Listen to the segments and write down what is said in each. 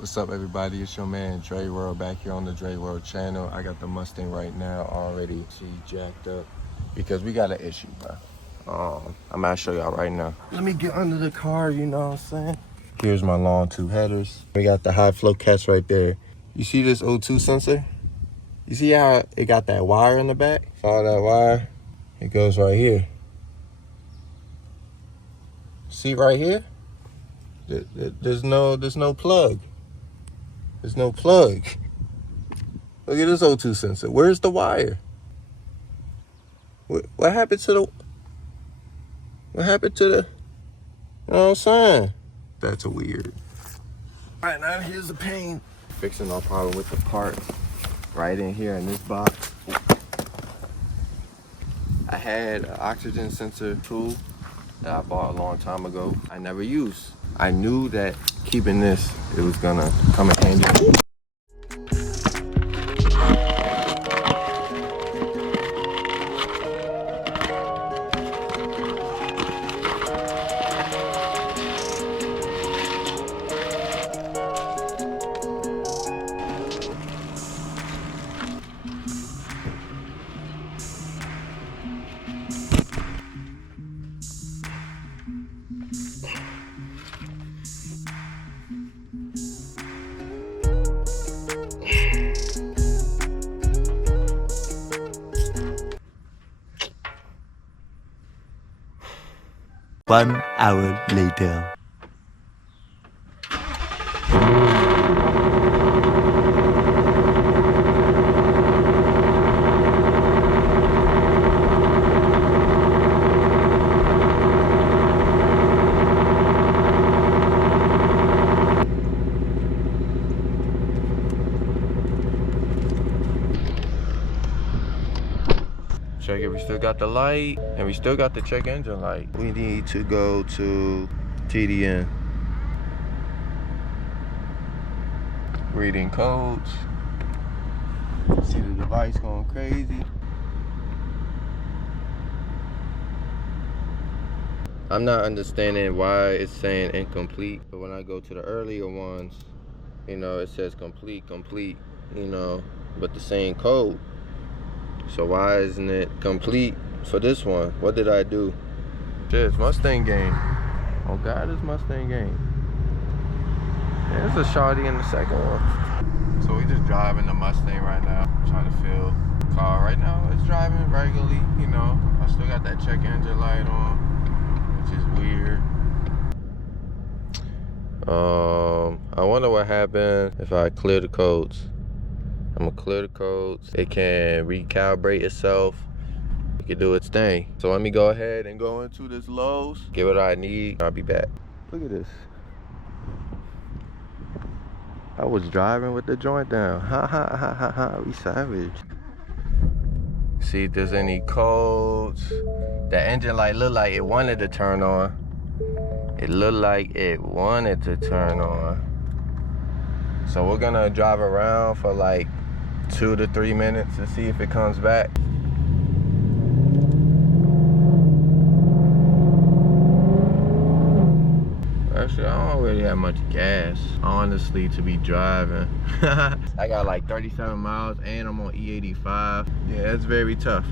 What's up, everybody? It's your man wrld back here on the wrld channel. I got the Mustang right now already jacked up because we got an issue, bro. I'm gonna show y'all right now. Let me get under the car, you know what I'm saying? Here's my long two headers. We got the high flow catch right there. You see this O2 sensor? You see how it got that wire in the back? Follow that wire, it goes right here. See right here? There's no plug. There's no plug. Look at this O2 sensor. Where's the wire? What happened to the? What happened to the? You know what I'm saying? That's weird. All right, now here's the pain. Fixing our problem with the part right in here in this box. I had an oxygen sensor tool that I bought a long time ago. I never used. I knew that keeping this, it was gonna come in handy. One hour later. Check it, we still got the light, and we still got the check engine light. We need to go to TDN. Reading codes. See the device going crazy. I'm not understanding why it's saying incomplete, but when I go to the earlier ones, you know, it says complete, you know, but the same code. So why isn't it complete for this one? What did I do? Shit, it's Mustang game. Oh God, it's Mustang game. There's a shawty in the second one. So we just driving the Mustang right now. Trying to feel the car right now. It's driving regularly, you know. I still got that check engine light on, which is weird. I wonder what happened if I clear the codes. I'm gonna clear the codes. It can recalibrate itself. It can do its thing. So let me go ahead and go into this Lowe's, get what I need. I'll be back. Look at this. I was driving with the joint down. Ha ha ha ha ha. We savage. See if there's any codes. The engine light looked like it wanted to turn on. It looked like it wanted to turn on. So we're gonna drive around for like 2 to 3 minutes to see if it comes back. Actually, I don't really have much gas, honestly, to be driving. I got like 37 miles and I'm on E85. Yeah, it's very tough.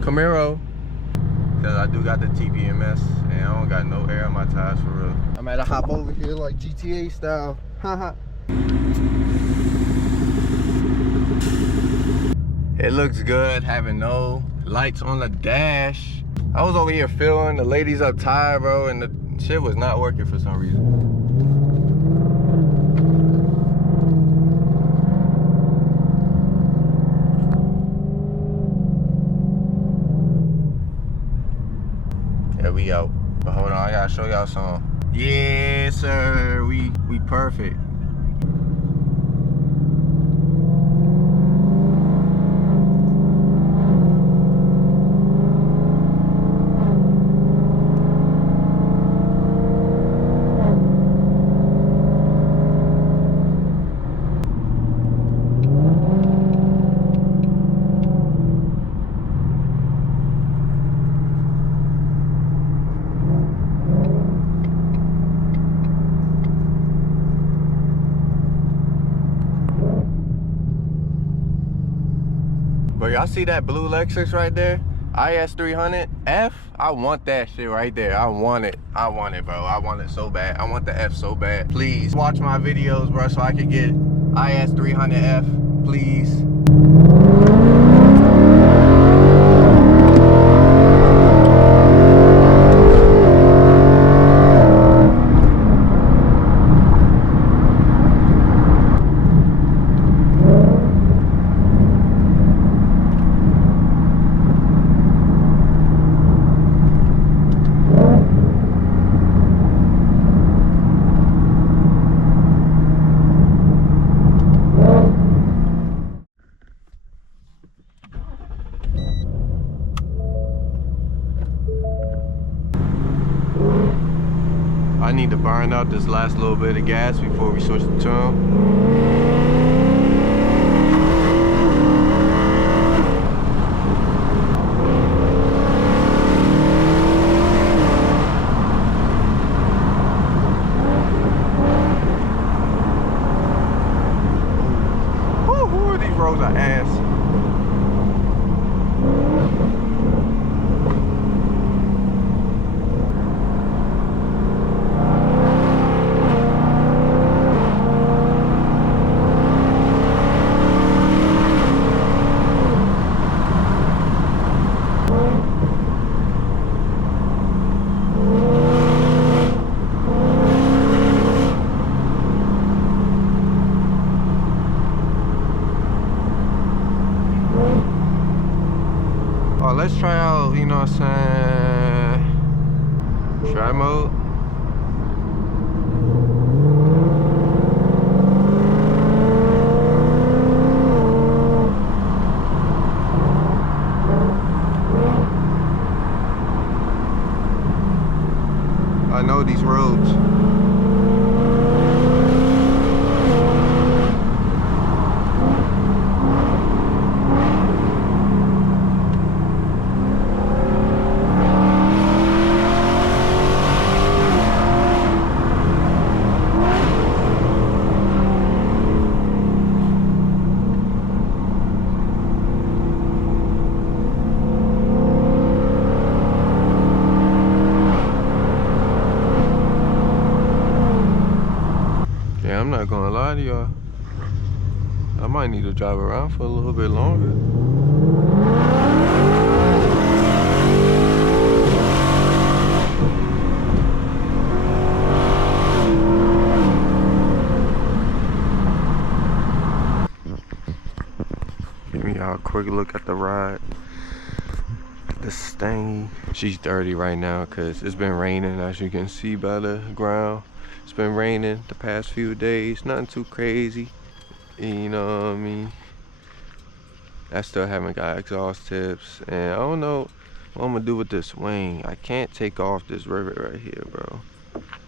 Camaro, because I do got the Pmsss and I don't got no air on my tires for real. I'm at a hop over here like GTA style. Haha. It looks good having no lights on the dash. I was over here filling, the ladies up tired, bro, and the shit was not working for some reason. Yeah, we out. But hold on, I gotta show y'all something. Yeah, sir, we perfect. But y'all see that blue Lexus right there? IS300F? I want that shit right there. I want it, bro. I want it so bad. I want the F so bad. Please watch my videos, bro, so I can get IS300F, please. I need to burn out this last little bit of gas before we switch the tune. Woo, these roads are ass. Let's try out, you know what I'm saying, try mode. I know these roads. I'm not gonna lie to y'all, I might need to drive around for a little bit longer. Give me y'all a quick look at the ride. The Mustang. She's dirty right now because it's been raining, as you can see by the ground. It's been raining the past few days, nothing too crazy, you know what I mean? I still haven't got exhaust tips, and I don't know what I'm gonna do with this wing. I can't take off this rivet right here, bro.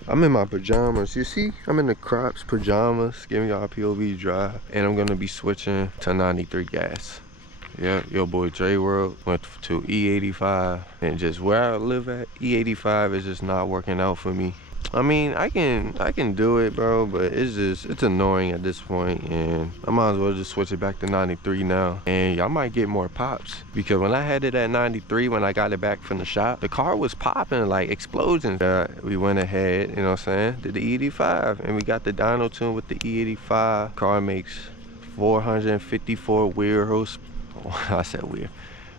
I'm in my pajamas, you see? I'm in the Crocs pajamas, giving y'all a POV drive, and I'm gonna be switching to 93 gas. Yeah, your boy wrld went to E85, and just where I live at, E85 is just not working out for me. I mean, I can do it, bro, but it's annoying at this point, and I might as well just switch it back to 93 now, and y'all might get more pops, because when I had it at 93, when I got it back from the shop, the car was popping like explosions. We went ahead, you know what I'm saying, did the E85, and we got the dyno tune with the E85. Car makes 454 wheel horsepower. I said weird.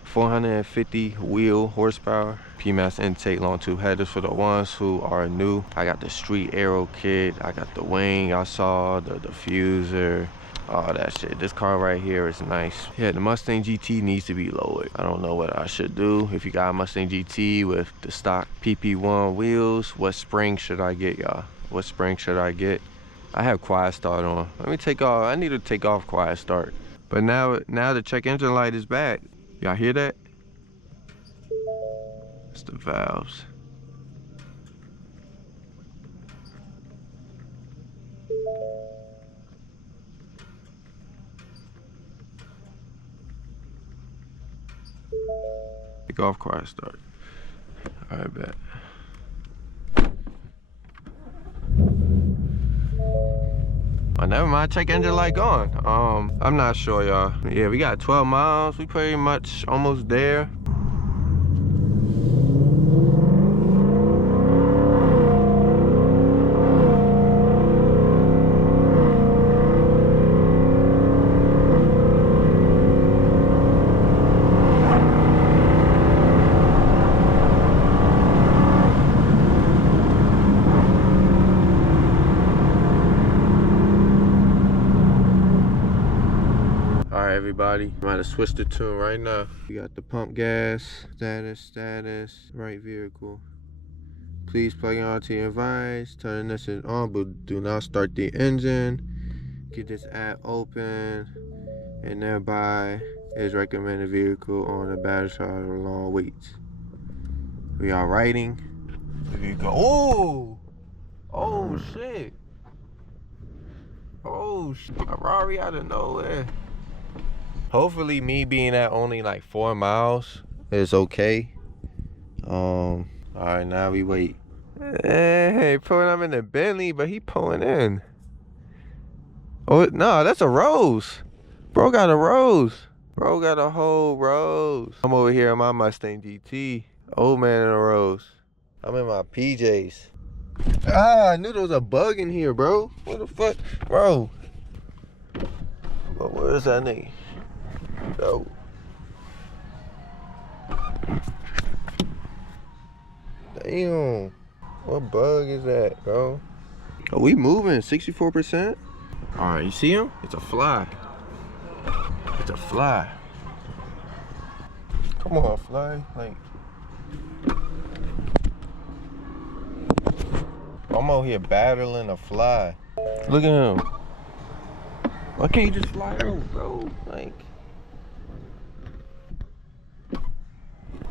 450 wheel horsepower. Pmsss intake long tube headers for the ones who are new. I got the street arrow kit. I got the wing. I saw the diffuser. All that shit. This car right here is nice. Yeah, the Mustang GT needs to be lowered. I don't know what I should do. If you got a Mustang GT with the stock PP1 wheels, what spring should I get, y'all? What spring should I get? I have quiet start on. Let me take off. I need to take off quiet start. But now the check engine light is back. Y'all hear that? It's the valves. Take off quiet start. All right, bet. Oh, never mind, check engine light on. I'm not sure, y'all. Yeah, we got 12 miles. We pretty much almost there. Everybody, I'm about to switch the tune right now. We got the pump gas, status, right vehicle. Please plug in onto your device, turn this on, but do not start the engine. Get this app open, and nearby is recommended vehicle on the battery charge or long waits. We are riding the vehicle. Oh shit. Oh shit. A Rari out of nowhere. Hopefully me being at only like 4 miles is okay. All right, now we wait. Hey, pulling up in the Bentley, but he pulling in. Oh, no, that's a Rose. Bro got a Rose. Bro got a whole Rose. I'm over here in my Mustang GT. Old man in a Rose. I'm in my PJs. I knew there was a bug in here, bro. What the fuck? Bro. But where's that nigga? Yo. Damn. What bug is that, bro? Are we moving 64%? Alright, you see him? It's a fly. It's a fly. Come on, fly. Like, I'm out here battling a fly. Look at him. Why can't you just fly out, bro? Like,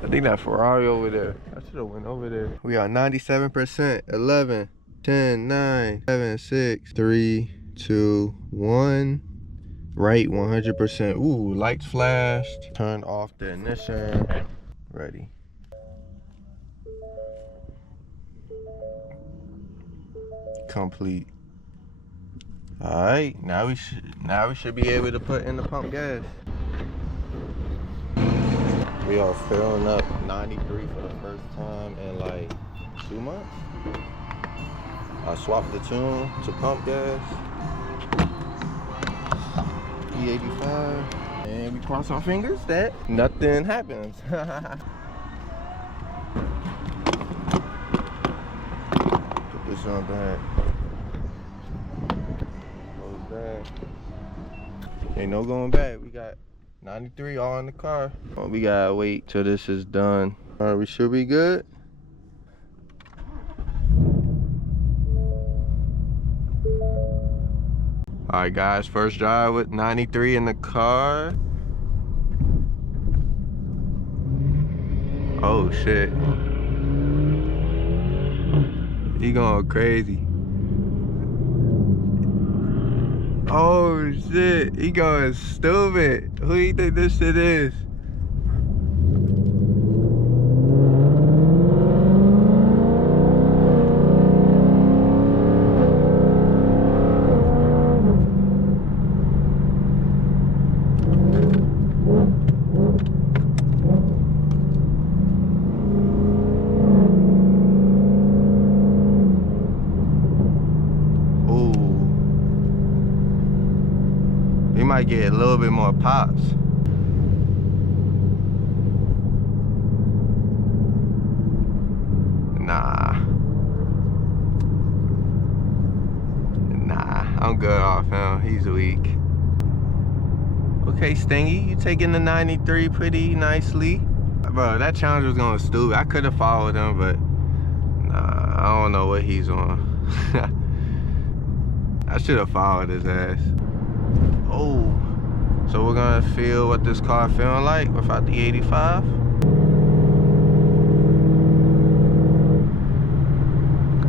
I think that Ferrari over there. I should have went over there. We are 97%. 11, 10, 9, 7, 6, 3, 2, 1. Right, 100%. Ooh, lights flashed. Turn off the ignition. Ready. Complete. All right, now we should be able to put in the pump gas. We are filling up 93 for the first time in like 2 months. I swapped the tune to pump gas. E85. And we cross our fingers that nothing happens. Put this on back. Close that. Ain't no going back. We got 93 all in the car. Well, we gotta wait till this is done. All right, we should be good. All right, guys, first drive with 93 in the car. Oh shit. He going crazy. Oh shit, he going stupid. Who do you think this shit is? Might get a little bit more pops. Nah, I'm good off him. He's weak. Okay, Stingy, you taking the 93 pretty nicely. Bro, that challenge was going stupid. I could have followed him, but nah, I don't know what he's on. I should have followed his ass. Oh, so we're gonna feel what this car feeling like without the 85.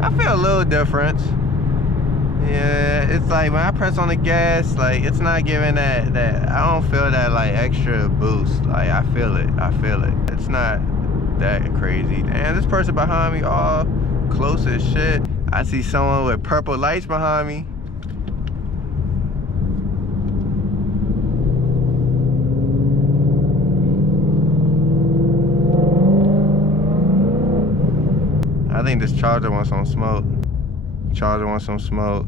I feel a little difference. Yeah, it's like when I press on the gas, like it's not giving that I don't feel that like extra boost. Like I feel it. It's not that crazy. And this person behind me all close as shit. I see someone with purple lights behind me. think this charger wants some smoke. Charger wants some smoke.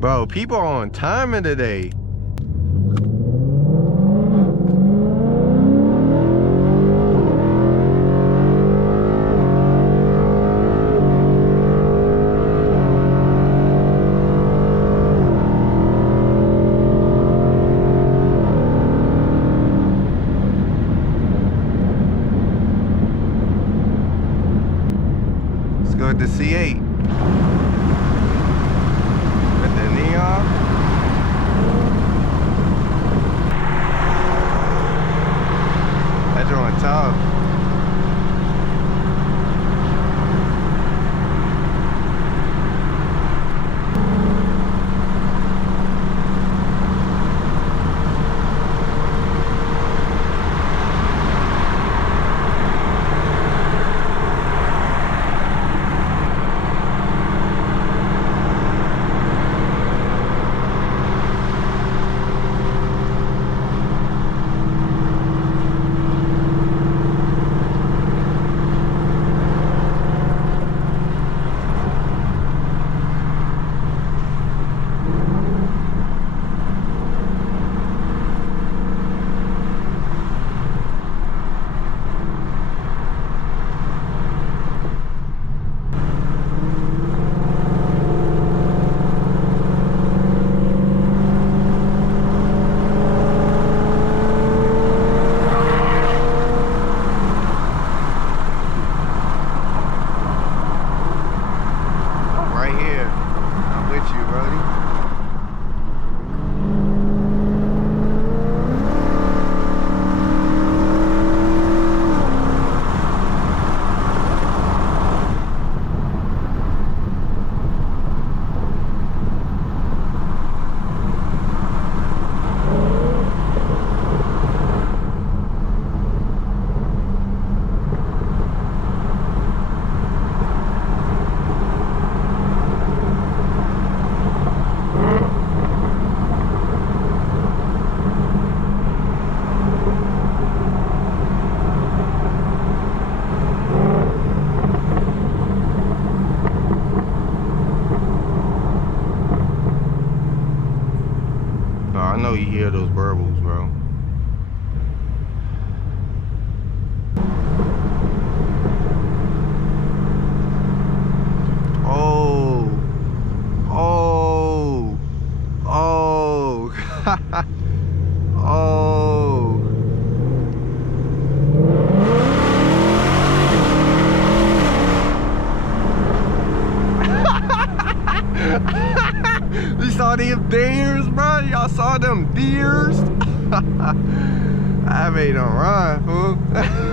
Bro, people are on timing today. Let's go with the C8. Tough. I know you hear those burbles, bro. Oh. Oh. Oh. Oh. You saw them deers, bro? Y'all saw them deers? I made them run, fool.